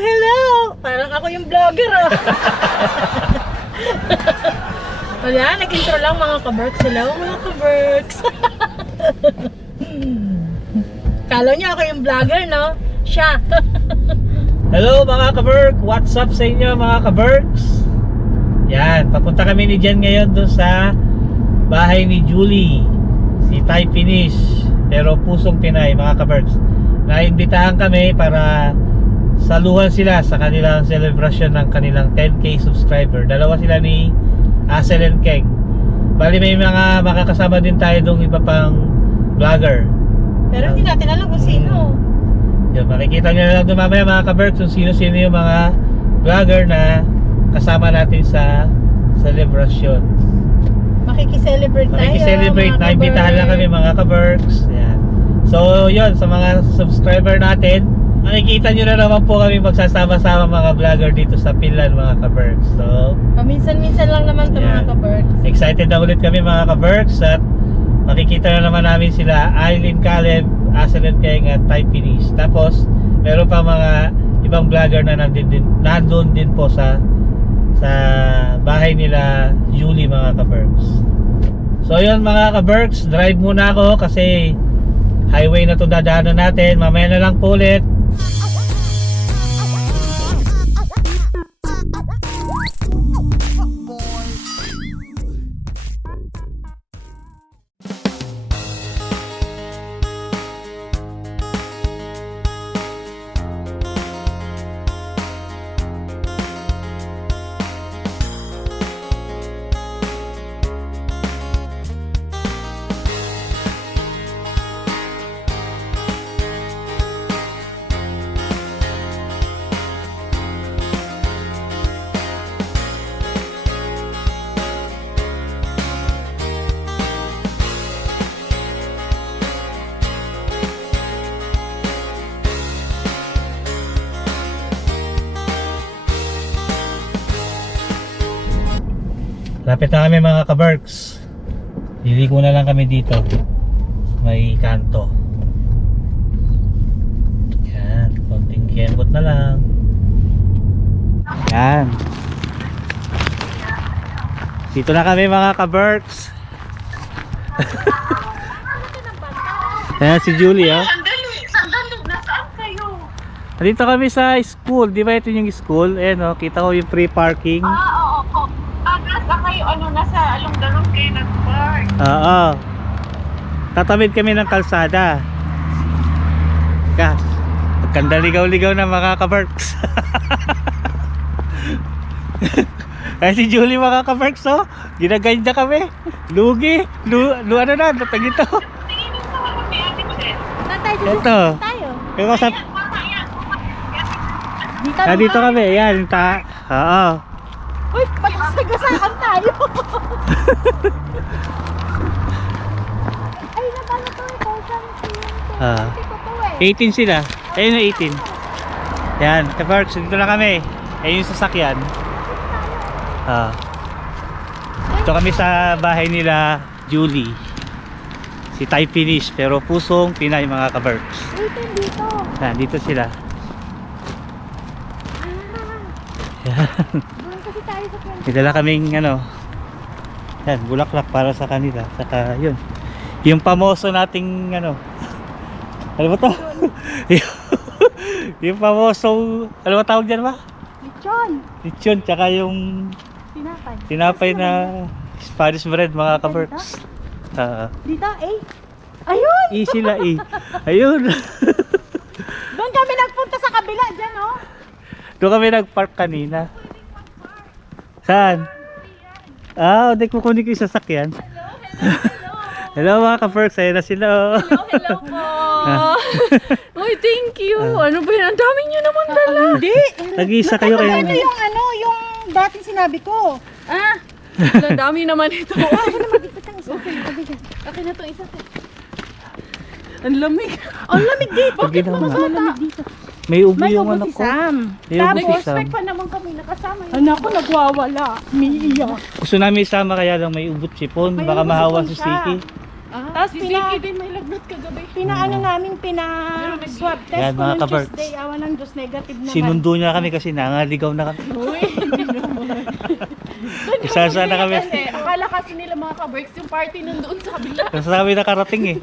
Hello! Parang ako yung vlogger, oh. Wala, nag-intro lang mga ka-Berks. Hello, mga ka-Berks. Kala niyo ako yung vlogger, no? Siya. Hello mga ka-Berk! What's up sa inyo mga ka-Berks? Yan, papunta kami ni Jen ngayon doon sa bahay ni Julie, si Thai Finish, pero pusong Pinay mga ka-Berks. Naimbitahan kami para saluhan sila sa kanilang celebration ng kanilang 10k subscriber. Dalawa sila ni Asel and Keng. Bali may mga makakasama din tayo dong iba pang vlogger. Pero hindi natin alam kung sino. Yan, makikita nyo na lang doon mamaya mga ka-Berks kung sino-sino yung mga vlogger na kasama natin sa celebration. Makikiselebrate tayo. Makikiselebrate, naimbitahan lang kami mga ka-Berks. Yan. So yun, sa mga subscriber natin, makikita nyo na naman po kami magsasama-sama mga vlogger dito sa Finland mga ka-Berks. So paminsan-minsan lang naman ito mga ka-Berks. excited na ulit kami mga ka-Berks at makikita na naman namin sila Aileen Caleb, Asel and Keng at Thai Finish. Tapos meron pa mga ibang vlogger na nandun din po sa bahay nila Julie mga ka-Berks. So yun mga ka-Berks, drive muna ako kasi highway na to dadaanan natin. Mamaya na lang po ulit. Lapit na kami mga ka-Berks. Liliko na lang kami dito. May kanto. Yan, konting kembot na lang. Yan. Dito na kami mga ka-Berks. Yan si Julie, oh. Sandali, nasaan kayo? Dito kami sa school. Di ba ito yung school? Ayan, oh, kita ko yung free parking. Oo. Nasa kayo, nasa along-dalong kayo nag-park. Oo. Tatawid kami ng kalsada. Magkandaligaw-ligaw na mga ka-Berks. Ay si Julie mga ka-Berks, oh. Ginagayad na kami. Lugi. Ano na, natagin to. Ito. Ito sa... Dito kami, yan. Oo. Uy, pagsagasaan tayo. Ay, napala to eh. 18 sila. Ayun na 18. Yan, ka-Berks, dito na kami. Ayun yung sasakyan. Dito kami sa bahay nila Julie, si Thai Finish, pero pusong Pinay mga ka-Berks. Dito. Yan, dito sila. Yan. May dala kaming yan, bulaklak para sa kanila. Saka yun, yung pamoso nating ano ba to? Yung famosong, ano ba tawag dyan ba? Lechon. Lechon, tsaka yung Tinapay. tinapay na Spanish bread, mga ka-Berks. Dito, eh. Ayun! Easy la eh. Ayun. Doon kami nagpunta sa kabila dyan, oh. Doon kami nag-park kanina. Saan? Hindi ko kunin ko yung sasakyan. Hello mga ka-Berks, ayun na sila. Hello po. Uy, thank you. Ano ba yan? Ang dami nyo naman dala. Hindi. Nag-iisa kayo kayo. Ito yung ano, yung dating sinabi ko. Ah, ang dami naman ito. Ako na mag-ipit ang isa. Okay. Okay na itong isa. Ang lamig. Ang lamig dito. Bakit Mas malamig dito. May ubo May yung ubo anak si ko. Sam. May ubo si Sam. Nag-expect pa naman kami nakasama. Anak ko nagwawala. Umiiyak. Gusto namin isama kaya lang may ubot sipon. May Baka ubot mahawa sipon si siya. Siki. Tapos Si Siki din may lagnat kagabi. Pinaano namin, pina-swab test Yan, ko mga nung ka-Berks. Tuesday. Awan ng Diyos, negative naman. Sinundo niya kami kasi nangaligaw na kami. Isa-isa na kami. Kasi akala kasi nila mga ka-Berks yung party nundoon sa kabila. Kasi kami nakarating eh.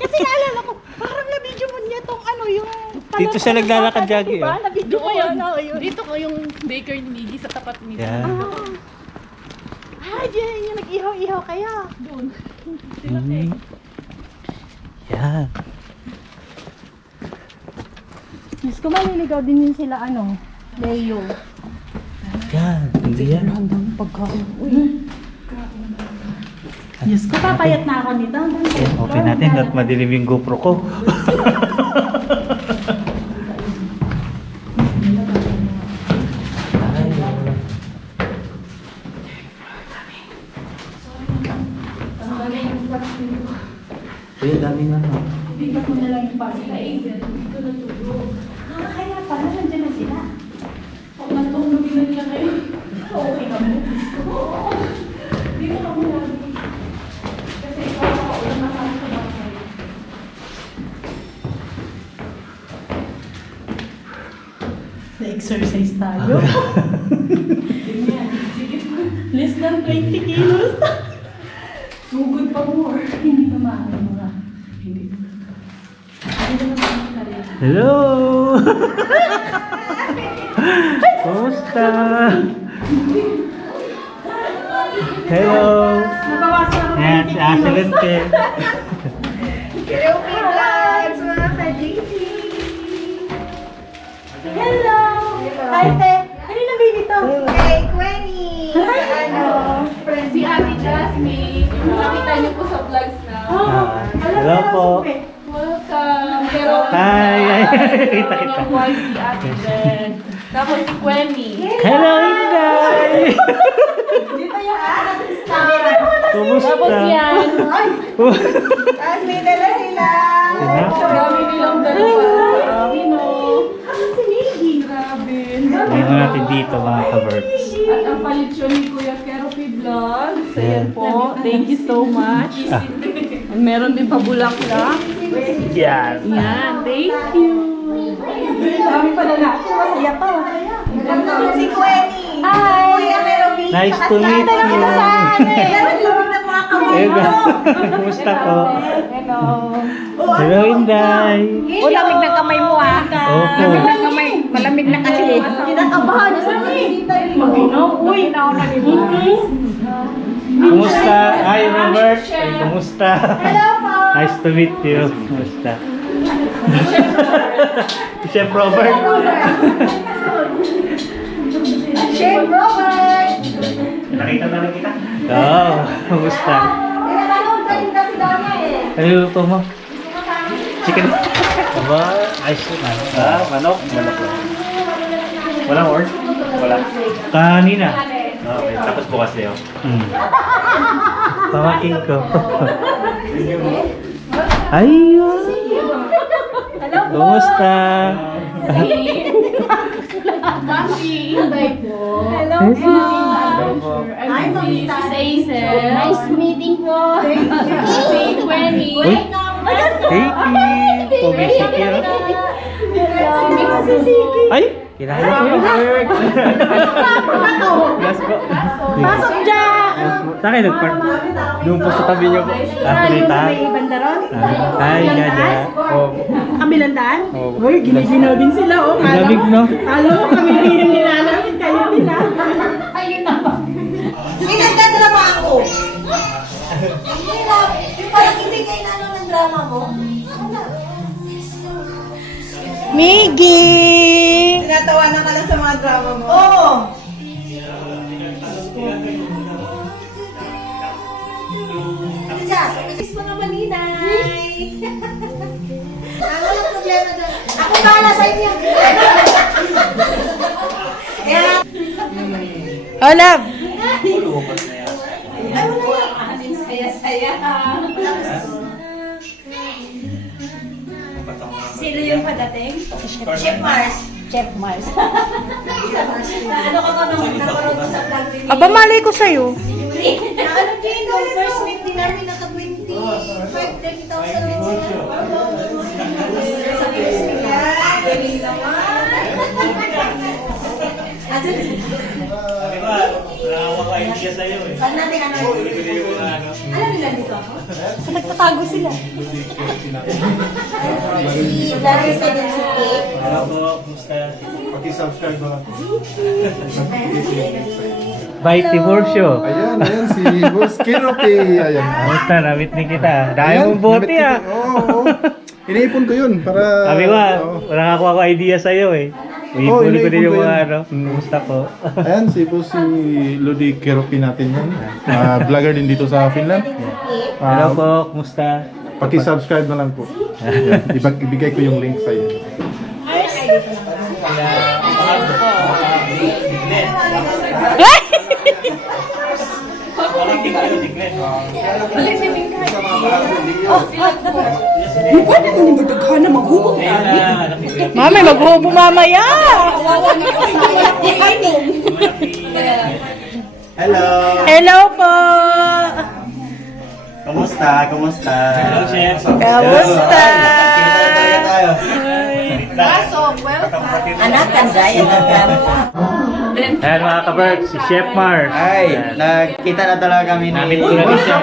Kasi naalala ko, parang na-video mo niya tong ano, yung... Dito siya naglalakad, Jackie, Diba? oh. Na-video mo yun, oh, yun. Dito ko yung baker ni Miggy sa tapat nila. Yan. Diyan yung nag-ihaw-ihaw kaya. Doon. Yan. Diyos ko, maliligaw din yun sila, ano, Leo. Yan. Hindi yan. Hanggang pagkain. Uy. Diyos ko, papayat na ako nito. Yan, open natin at madilim yung GoPro ko. Ay, dami na. Bigyan mo na lang yung party. Kaya pala, nandiyan na sila. Kung natulog na nila ngayon. Okay ka mo. Hindi mo kami lagi. Kasi ikaw ako ulang nakala sa bahay. Na-exercise tayo. Less than 20 kilos. Sugod pa more. Hindi ba maaari mo nga? Hindi. Hello! Kumusta? Hello! Nabawasan ako Yan, si Asilente. Hello, Vlogs! Mga ka-JC! Hello! Hi, te! Ano na baby to? Hey, Quenny! Ano? Si Ate Jasmine. Nakita niyo po sa vlogs na. Hello po. Welcome. Pero Hi! Kita kita. yung wife si Ate Jen. Tapos si Quenny. Hello, Inday! Dito yung anak ni Kumusta? Tapos yan. Tapos may dala sila. Dami nilang dalawa sa amin, oh. si Miggy. Grabe. Ngayon natin dito mga ka-Berks. At ang palitsyon ni Kuya Keropi Vlogs. Ayan po. Thank you so much. At meron din pa bulaklak. Yan. Yan. Thank you. Dami pala natin. Masaya to. Masaya. Si Quenny. Hi! Kuya Merobi. Nice to meet you. Lamig na mga kamay. Kumusta po? Hello. Hello, Inday. O, lamig ng kamay mo ah. Opo. Kamay. Malamig na kasi. Kinakabahan niya sa Mag-inaw. Uy. Kumusta? Hi, Robert. Ay, kumusta? Nice to meet you. Kumusta? Chef Robert. Chef Robert. Nakita na lang kita? Oo. Kumusta? Pinapanood ka din kasi daw niya eh. Ano yung luto mo? Chicken. Aba, ayos naman. Manok. Manok lang. Walang horse? Wala. Kanina. Okay, tapos bukas sa'yo. Pamaking ko. Ayun. Kumusta? Mami, Inday po. Hello po. I'm si Hazel. Nice meeting po. Si Quenny. Uy. Hey, Pogi-siki ah. Si Siki. Ay! Kilala ko yung work. Yes po. Pasok dyan. Saan kayo nag-park? Doon po sa tabi niyo po. Kulita? May banda ron? Ay, Jaja. Oh, Kabilang daan? oh. Uy, giniginaw din sila, oh. Ang lamig, no? Alam mo, kami rin yung nilalamit, kayo din, ha? Ayun na ba? May nagdadrama ako. Hirap. Yung parang hindi kayo na ano ng drama mo. Miggy! Tinatawanan ka lang sa mga drama mo. Oo. Jazz, umalis mo naman, Ninay. Walang problema doon. Ako bahala sa inyo. Kaya, Oh, love! ay, wala yan. Saya-saya. Sino yung padating? Chef Mars. Chef Mars. Ano ka ba nung naparod sa vlog din? Aba, malay ko sa'yo. Na ano din, nung first week din namin naka-25, 30,000 din sila. Sa first week yan, galing naman. Sabi ko, nakawak ka idea sa'yo eh. Pag natin ano, alam nila dito ako? Nagtatago sila. Si Larry Pedensity. Hello po, kumusta? Paki-subscribe na. By Tiburcio. Ayan, ayan si Boss Kiropi. Ayan. Kumusta? Namit ni kita. Dahil Ayan, mong bote namit ah. kita. Oo, oo. Iniipon ko yun para... Sabi ko, Oo. nakakuha ko idea sa'yo eh. Oo, Ipuli ko din iniipon yung ko mga yun. ano, kumusta po. Ayan, si Boss si Lodi Kiropi natin yun. Vlogger din dito sa Finland. Hello po, kumusta? Paki-subscribe na lang po. Ayan, ibigay ko yung link sa iyo. Mami, maghubo mamaya! Hello! Hello po! Kumusta? Kumusta? Hello, Chef. Kamusta? Kaya tayo. Anak, kandaya na ka. Ayan mga ka-Berk, si Chef Mars. Ay, Ayan. nagkita na talaga kami ni... Namit ko na rin siya.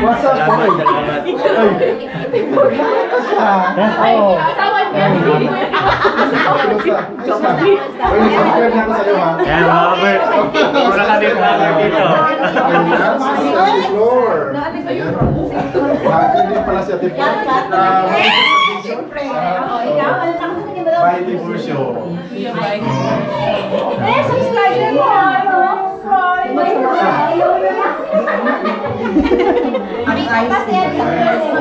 What's up, boy? Oo. Subscribe na ako sa iyo, ha? Ayan mga ka-Berk. Mura kami mga dito. Floor. Ayan. Hindi pala si Ate Flor. Siyempre. Ikaw, ano lang sa kanya ba daw? Mighty Bursyo. Subscriber mo, ano? Ang ice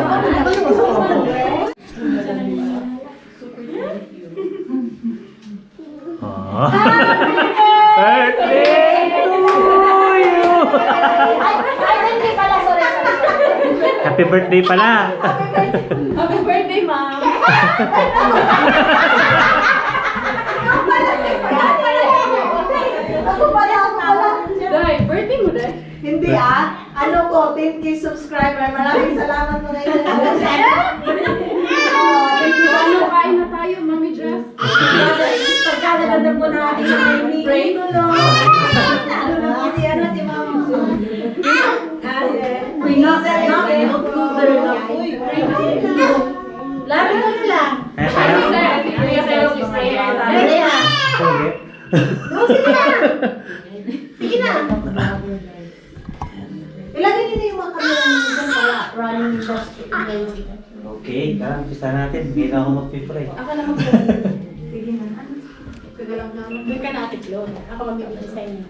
Oh. Birthday to you! Happy birthday pala! Happy birthday, ma'am! Ako pala, ako pala. Day, birthday mo, Day? Hindi ano ko, 10K subscriber. Maraming salamat po ngayon. Ano, kain na tayo, Mami Jess? Pagkakaganda po na ating Pray? tulong. Si ano, si Mama. Pray na, October na po. Pray na. Labi ko na lang. Pwede yan. Sige na. Sige na. Ilagay nila yung mga kamera nila para running industry. Okay, umpisa natin. Hindi na ako mag-pray. Ako naman po. Sige na. Kagalang naman. Doon ka natin, Lord. Ako mag-ibig sa inyo.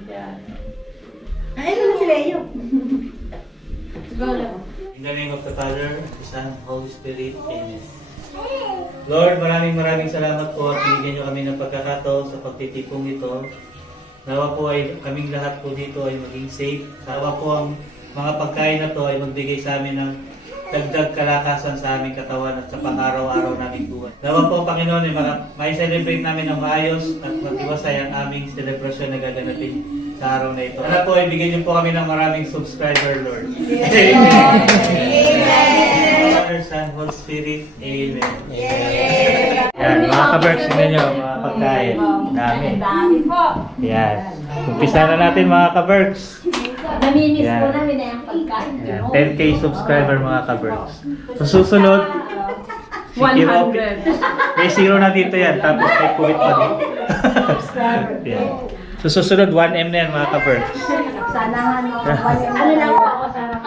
Ay, ito na si Leo. Go lang. In the name of the Father, the Son, and Holy Spirit. Amen. Lord, maraming salamat po at binigyan niyo kami ng pagkakataon sa pagtitipong ito. Nawa po ay kaming lahat po dito ay maging safe. Nawa po ang mga pagkain na to ay magbigay sa amin ng dagdag kalakasan sa aming katawan at sa pang-araw-araw naming buhay. Nawa po, Panginoon, ay may celebrate namin ng maayos at mag-iwasay ang aming celebration na gaganapin sa araw na ito. Sana po, ibigyan niyo po kami ng maraming subscriber, Lord. Amen. Father, Son, Holy Spirit. Amen. Yan, mga ka-Berks, tingnan nyo, mga pagkain namin. Yan. Umpisa na natin mga ka-Berks. Namimiss Yan. ko namin na yung pagkain. Yan, 10k subscriber mga ka-Berks. So susunod, si Kiro, 100. may zero na dito yan, tapos may kuwit pa din. Yan. So susunod, 1M na yan mga ka-Berks. Sana nga no. Ano lang po ako sana.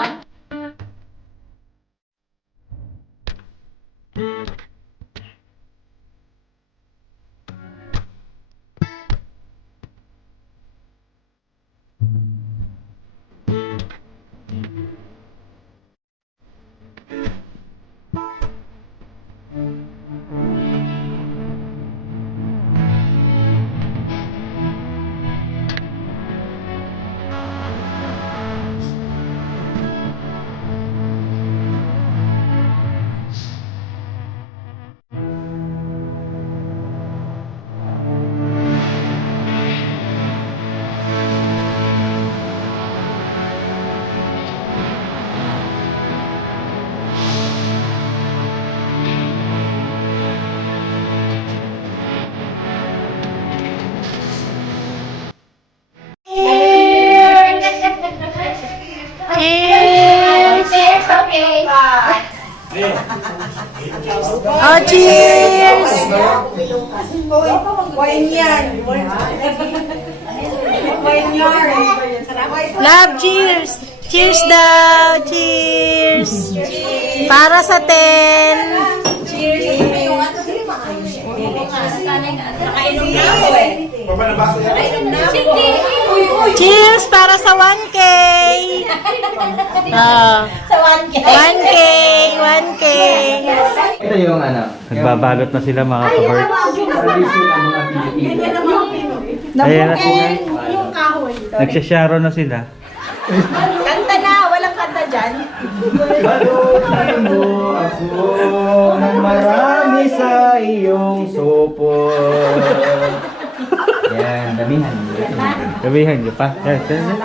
Oh, cheers! Wine yan. Wine yan. Love, cheers! Cheers daw! Cheers! Para sa 10! Cheers! Cheers para sa 1K! Sa 1K! 1K! 1K! Ito yung ano. Nagbabalot na sila mga ka-Berks. Tradition ng mga Pilipino. Ayan na sila. Yung kahoy. Nagsasyaro na sila. Kanta na! Walang kanta dyan. Balutan mo ako ng marami sa iyong supot. Yan, damihan. Gabihan nyo pa. Yan, yan, yan.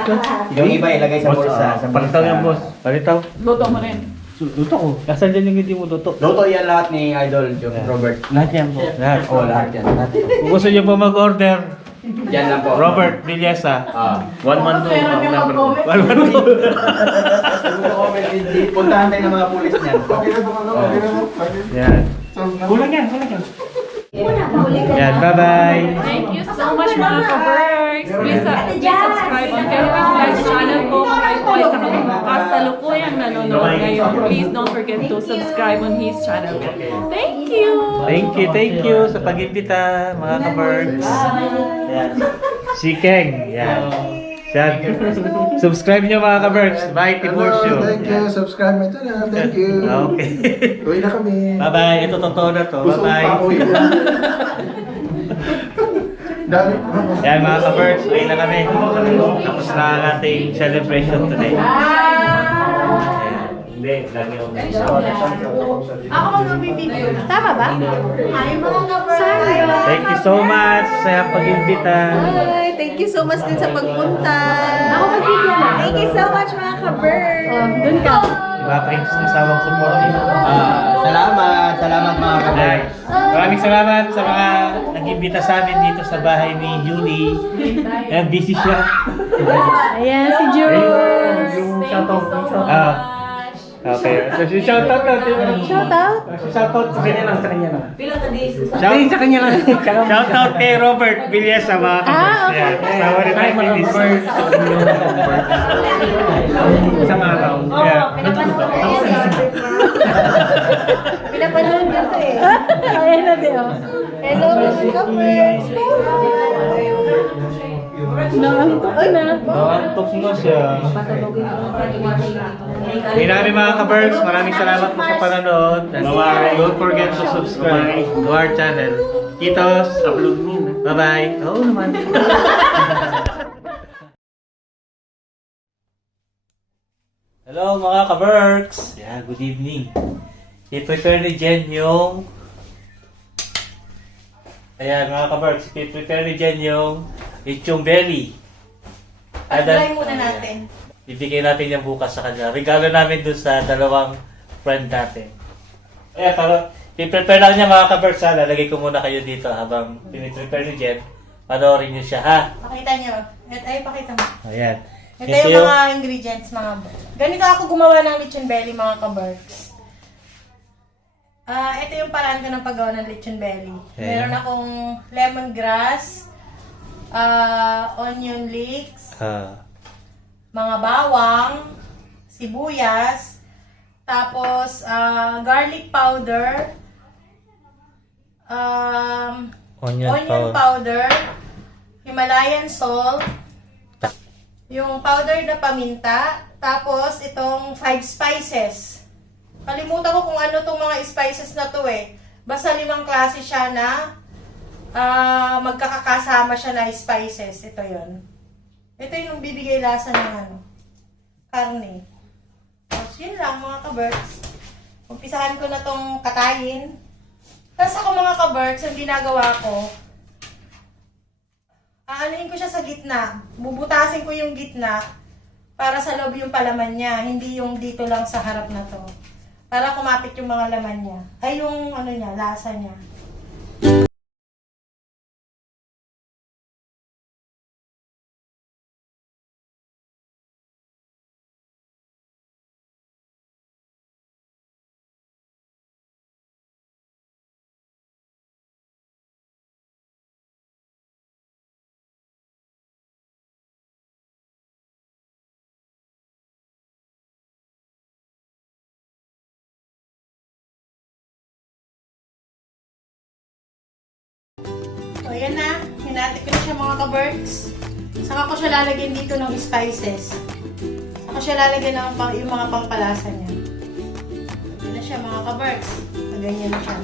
Yung iba ilagay sa bulsa. Palitaw yan, boss. Palitaw. Luto mo rin. Luto ko. Nasaan dyan yung hindi mo luto? Luto yan lahat ni Idol Robert. Lahat yan po. Lahat. Oo, lahat yan. Lahat. Kung gusto nyo po mag-order, Yan lang po. Robert Villesa. 112 ang number ko. 112. Puntahan tayo ng mga pulis niyan. Yan. Kulang yan, kulang yan. Yan, bye-bye. Thank you so much mga ka-Berks. Please subscribe on Kerwin Vlogs channel ko. Kayo po ay sa kasalukuyang nanonood ngayon. Please don't forget to subscribe on his channel. Thank you! Thank you sa pag-imbita, mga ka-Berks. Yan. Si Keng. Yan. Yan. Subscribe nyo mga ka-Berks. Bye, Timur Show. Thank you. Subscribe my channel. Thank you. Okay. Uwi na kami. Bye-bye. Ito totoo na to. Gusto ko pa Bye-bye. uwi. Dami. Yan mga ka-Berks. Uwi na kami. Tapos na ang ating celebration today. Ayan. Hindi, lang yung Ako magbibigay. Tama ba? Ay, mga kapatid. Thank you so much sa pag-imbita. Hi, thank you so much din sa pagpunta. Ako magbibigay. Thank you so much mga ka-bird. Doon ka. Diba pa yung asawang supporting. Salamat. Salamat mga Ayan. ka-Berks. Maraming salamat sa mga nag-imbita sa amin dito sa bahay ni Julie. Ayan, busy siya. Ayan, si Jules. Yung shoutout. Okay. So, si shoutout natin. Shoutout. Si shoutout sa kanya lang, sa kanya lang. Shout sa kanya lang. Shoutout kay Robert Villesa, mga kapatid. okay. Yan. Asawa ni Mike Robert. Isang araw. Yeah. Pinapanood ko sa eh. Ayan na din oh. Hello mga ka-bird. Naantok na. Naantok na siya. Maraming mga ka-Berks, maraming salamat po sa panonood. And don't forget to subscribe to our channel. Kitos, upload mo. Bye-bye. Oo naman. Hello mga ka-Berks. Yeah, good evening. I-prepare ni Jen yung... Ayan mga ka-Berks, i-prepare ni Jen yung lechong belly. Pag-try muna natin. Ibigay natin yan bukas sa kanya. Regalo namin dun sa dalawang friend natin. Ayan, para i-prepare lang niya mga ka-Berks. Lalagay ko muna kayo dito habang piniprepare ni Jen. Panoorin nyo siya ha. Pakita nyo. Ay, pakita mo. Ayan. Ito yung mga ingredients, mga ganito ako gumawa ng lechon belly, mga ka-Berks. Ito yung paraan ko ng paggawa ng lechon belly. Okay. Meron akong lemongrass, onion leeks, mga bawang, sibuyas, tapos garlic powder, onion powder, Himalayan salt, yung powder na paminta, tapos itong 5 spices. Kalimutan ko kung ano tong mga spices na to eh. Basta 5 klase siya na magkakasama siya na spices. Ito yon. Ito yung bibigay lasa ng karne. Tapos yun lang mga ka-Berks. Umpisahan ko na tong katayin. Tapos ako mga ka-Berks, ang ginagawa ko, aanuhin ko siya sa gitna. Bubutasin ko yung gitna para sa loob yung palaman niya. Hindi yung dito lang sa harap na to. Para kumapit yung mga laman niya. Ay yung niya, lasa niya. So, ayan na. Hinati ko na siya mga ka-Berks. Saka ko siya lalagyan dito ng spices. Saka siya lalagyan ng yung mga pangpalasa niya. Ayan na siya mga ka-Berks. Ganyan na siya.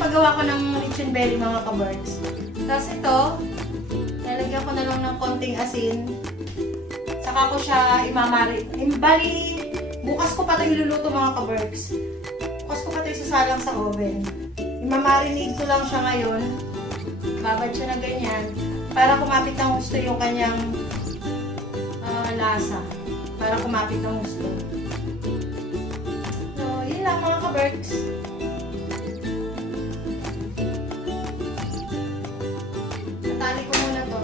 paggawa ko ng lechon belly mga ka-birds. Tapos ito, lalagyan ko na lang ng konting asin. Saka ko siya imamari. Bali, bukas ko pa ito iluluto mga ka-birds. Bukas ko pa ito isasalang sa oven. Imamarinate ko lang siya ngayon. Babad siya na ganyan. Para kumapit ng gusto yung kanyang lasa. Para kumapit ng gusto. So, yun lang mga ka-birds. Natali ko muna to.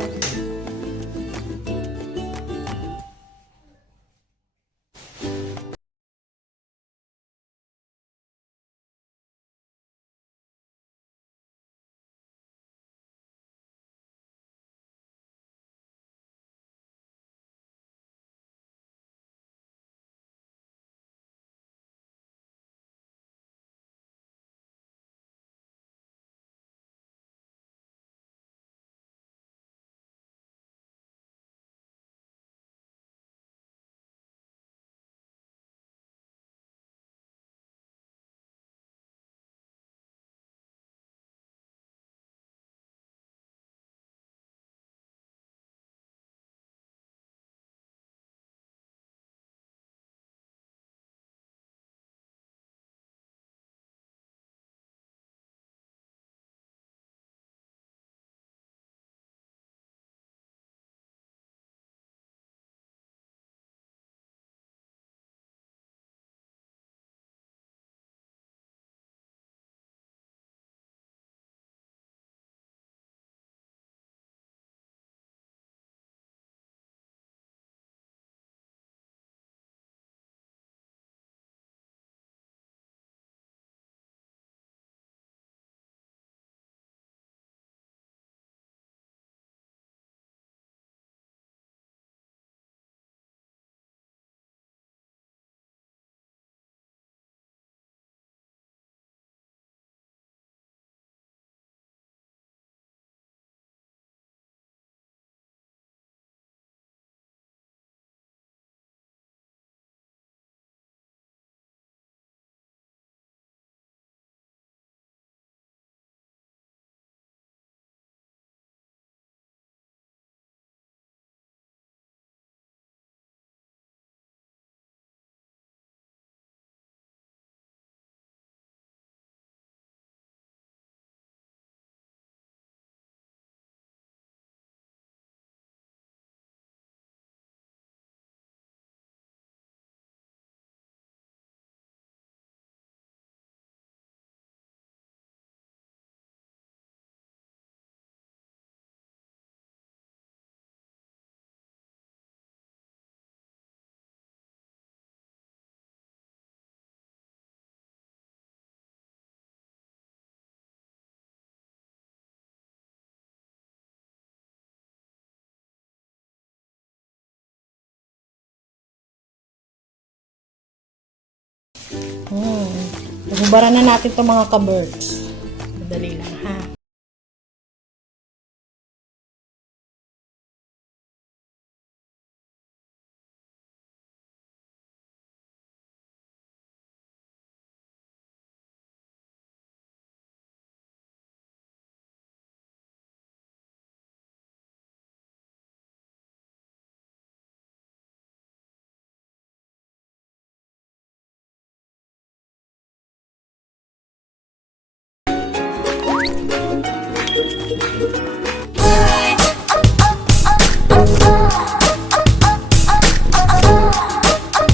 Hubaran na natin itong mga ka-birds. Madali lang ha.